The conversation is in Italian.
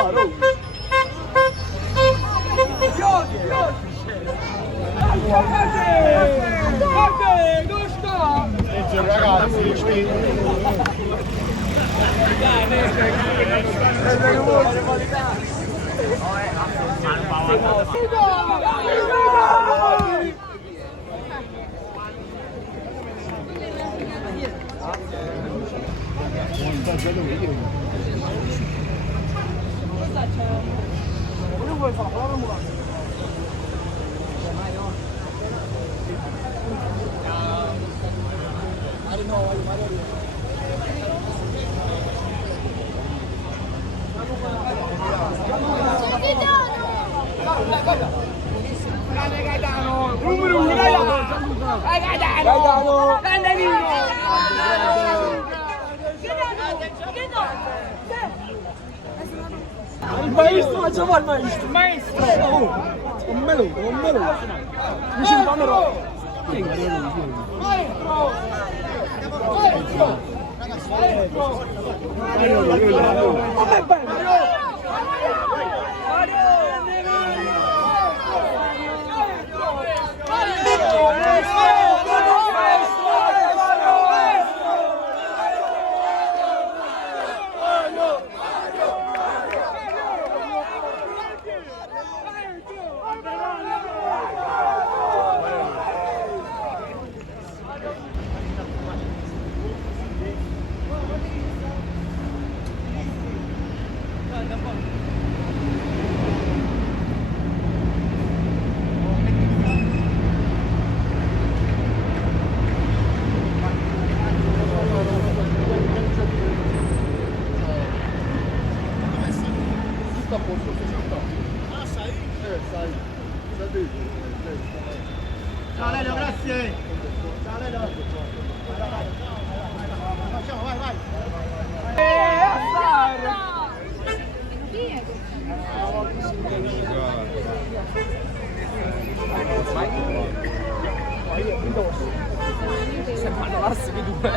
Guarda, dove sta? Ragazzi, Numero 1, Gaetano! Il maestro, faccia fare il maestro! Maestro! Un melo! Vicino Pamero! Maestro! Come bello! Ciao Lelio, grazie! Ciao Lelio! Facciamo, vai, vai! Se fanno l'arsi di due